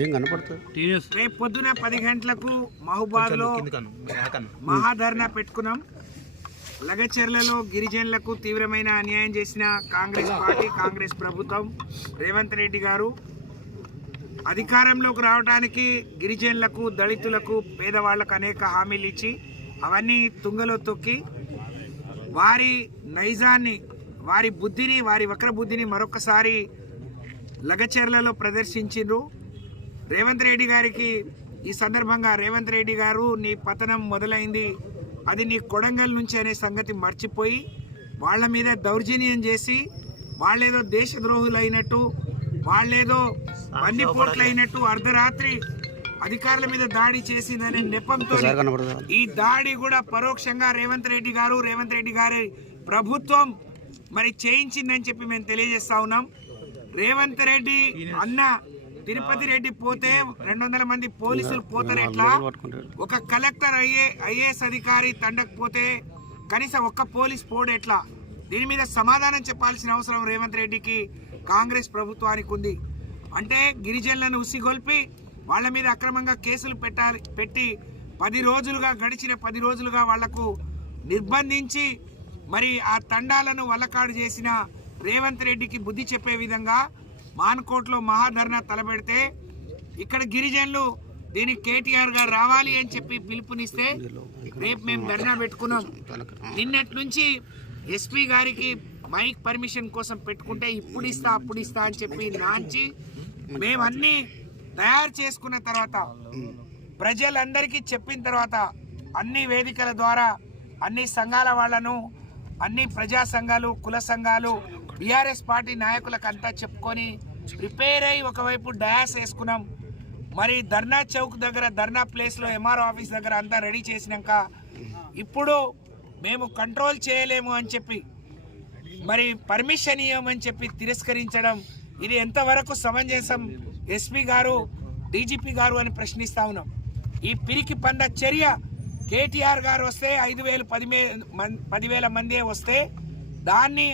ఏం కనపడుతుంది? రేపు పొద్దున పది గంటలకు మహబూబాద్లో మహాధర్నా పెట్టుకున్నాం. లగచెర్లలో గిరిజనులకు తీవ్రమైన అన్యాయం చేసిన కాంగ్రెస్ పార్టీ కాంగ్రెస్ ప్రభుత్వం. రేవంత్ రెడ్డి గారు అధికారంలోకి రావడానికి గిరిజనులకు దళితులకు పేదవాళ్ళకు అనేక హామీలు ఇచ్చి అవన్నీ తుంగలో తొక్కి వారి నైజాన్ని వారి బుద్ధిని వారి వక్ర బుద్ధిని మరొకసారి లగచెర్లలో ప్రదర్శించిండ్రు. రేవంత్ రెడ్డి గారికి ఈ సందర్భంగా రేవంత్ రెడ్డి గారు నీ పతనం మొదలైంది. అది నీ కొడంగల్ నుంచి అనే సంగతి మర్చిపోయి వాళ్ళ మీద దౌర్జన్యం చేసి వాళ్ళేదో దేశద్రోహులు అయినట్టు వాళ్ళేదో బందిపోట్లు అయినట్టు అర్ధరాత్రి అధికారుల మీద దాడి చేసిందనే నెపంతో ఈ దాడి కూడా పరోక్షంగా రేవంత్ రెడ్డి గారు రేవంత్ రెడ్డి గారి ప్రభుత్వం మరి చేయించిందని చెప్పి మేము తెలియజేస్తా ఉన్నాం. రేవంత్ రెడ్డి అన్న తిరుపతి రెడ్డి పోతే రెండు వందల మంది పోలీసులు పోతారు ఎట్లా? ఒక కలెక్టర్ ఐఏ ఐఏఎస్ అధికారి తండకు పోతే కనీసం ఒక్క పోలీస్ పోడు ఎట్లా? దీని మీద సమాధానం చెప్పాల్సిన అవసరం రేవంత్ రెడ్డికి కాంగ్రెస్ ప్రభుత్వానికి ఉంది. అంటే గిరిజనులను ఉసిగొల్పి వాళ్ళ మీద అక్రమంగా కేసులు పెట్టాలి పెట్టి పది రోజులుగా గడిచిన పది రోజులుగా వాళ్ళకు నిర్బంధించి మరి ఆ తండాలను వల్లకాడు చేసిన రేవంత్ రెడ్డికి బుద్ధి చెప్పే విధంగా మాన్కోట్లో మహాధర్నా తలపెడితే ఇక్కడ గిరిజనులు దీనికి కేటీఆర్ గారు రావాలి అని చెప్పి పిలుపునిస్తే రేపు మేము ధర్నా పెట్టుకున్నాం. నిన్నటి నుంచి ఎస్పీ గారికి మైక్ పర్మిషన్ కోసం పెట్టుకుంటే ఇప్పుడు ఇస్తా అప్పుడు ఇస్తా అని చెప్పి నాంచి మేమన్నీ తయారు చేసుకున్న తర్వాత ప్రజలందరికీ చెప్పిన తర్వాత అన్ని వేదికల ద్వారా అన్ని సంఘాల వాళ్ళను అన్ని ప్రజా సంఘాలు కుల సంఘాలు బీఆర్ఎస్ పార్టీ నాయకులకంతా చెప్పుకొని ప్రిపేర్ అయ్యి ఒకవైపు డయాస్ వేసుకున్నాం. మరి ధర్నా చౌక్ దగ్గర ధర్నా ప్లేస్లో ఎంఆర్ఓ ఆఫీస్ దగ్గర అంతా రెడీ చేసినాక ఇప్పుడు మేము కంట్రోల్ చేయలేము అని చెప్పి మరి పర్మిషన్ ఇవ్వమని చెప్పి తిరస్కరించడం ఇది ఎంతవరకు సమంజసం? ఎస్పీ గారు డీజీపీ గారు అని ప్రశ్నిస్తా ఉన్నాం. ఈ పిరికి పంద చర్య కేటీఆర్ గారు వస్తే ఐదు వేలు పదివే పదివేల మందే వస్తే దాన్ని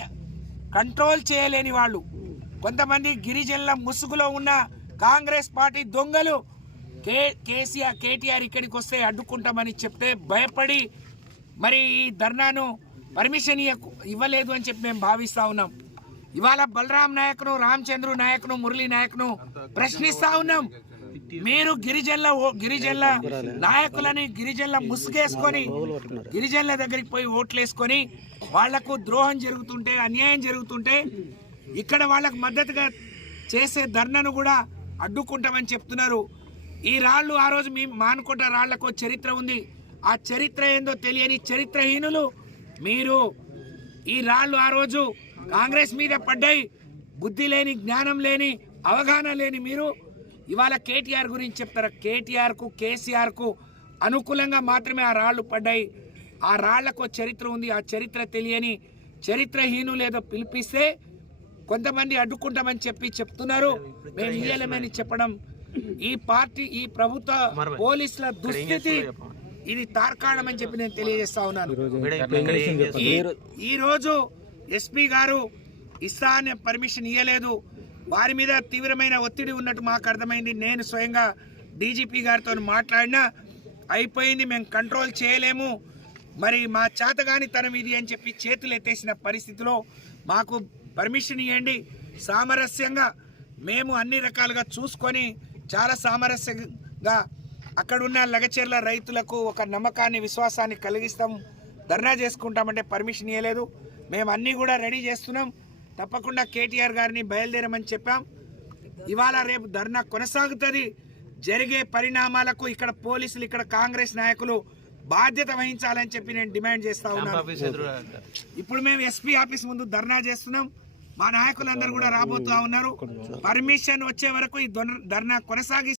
కంట్రోల్ చేయలేని వాళ్ళు. కొంతమంది గిరిజనుల ముసుగులో ఉన్న కాంగ్రెస్ పార్టీ దొంగలు కే కేసీఆర్ కేటీఆర్ ఇక్కడికి వస్తే అడ్డుకుంటామని చెప్తే భయపడి మరి ఈ ధర్నాను పర్మిషన్ ఇవ్వలేదు అని చెప్పి మేము భావిస్తా ఉన్నాం. ఇవాళ బలరాం నాయక్ను రామచంద్రు నాయక్ను మురళీ నాయక్ను ప్రశ్నిస్తా ఉన్నాం. మీరు గిరిజనుల ఓ- గిరిజనుల నాయకులని గిరిజనుల ముసుగేసుకొని గిరిజనుల దగ్గరికి పోయి ఓట్లేసుకొని వాళ్ళకు ద్రోహం జరుగుతుంటే అన్యాయం జరుగుతుంటే ఇక్కడ వాళ్ళకు మద్దతుగా చేసే ధర్నను కూడా అడ్డుకుంటామని చెప్తున్నారు. ఈ రాళ్ళు ఆ రోజు మీ మానుకుంట రాళ్ళకు చరిత్ర ఉంది. ఆ చరిత్ర ఏందో తెలియని చరిత్రహీనులు మీరు ఈ రాళ్ళు ఆ రోజు కాంగ్రెస్ మీద పడ్డాయి. బుద్ధి లేని జ్ఞానం లేని అవగాహన లేని మీరు ఇవాళ కేటీఆర్ గురించి చెప్తారు కేటీఆర్కు కేసీఆర్కు అనుకూలంగా మాత్రమే ఆ రాళ్ళు పడ్డాయి. ఆ రాళ్ళకు చరిత్ర ఉంది. ఆ చరిత్ర తెలియని చరిత్రహీనులు ఏదో పిలిపిస్తే కొంతమంది అడ్డుకుంటామని చెప్పి చెప్తున్నారు. మేము ఇయ్యలేమని చెప్పడం. ఈ పార్టీ ఈ ప్రభుత్వ పోలీసుల దుస్థితి ఇది తార్కాణం అని చెప్పి నేను తెలియజేస్తా ఉన్నాను. ఈ- ఈ రోజు ఎస్పీ గారు ఇస్తా అనే పర్మిషన్ ఇవ్వలేదు వారి మీద తీవ్రమైన ఒత్తిడి ఉన్నట్టు మాకు అర్థమైంది. నేను స్వయంగా డీజీపీ గారితో మాట్లాడినా అయిపోయింది మేము కంట్రోల్ చేయలేము. మరి మా చేతగాని తనం ఇది అని చెప్పి చేతులు ఎత్తేసిన పరిస్థితిలో మాకు పర్మిషన్ ఇవ్వండి సామరస్యంగా మేము అన్ని రకాలుగా చూసుకొని చాలా సామరస్యంగా అక్కడున్న లగచెర్ల రైతులకు ఒక నమ్మకాన్ని విశ్వాసాన్ని కలిగిస్తాం. ధర్నా చేసుకుంటామంటే పర్మిషన్ ఇవ్వలేదు మేము అన్నీ కూడా రెడీ చేస్తున్నాం. తప్పకుండా కేటీఆర్ గారిని బయలుదేరమని చెప్పాం. ఇవాళ రేపు ధర్నా కొనసాగుతుంది. జరిగే పరిణామాలకు ఇక్కడ పోలీసులు ఇక్కడ కాంగ్రెస్ నాయకులు బాధ్యత వహించాలని చెప్పి నేను డిమాండ్ చేస్తా ఉన్నాను. ఇప్పుడు మేము ఎస్పీ ఆఫీస్ ముందు ధర్నా చేస్తున్నాం. మా నాయకులందరూ కూడా రాబోతా ఉన్నారు. పర్మిషన్ వచ్చే వరకు ఈ ధర్నా కొనసాగి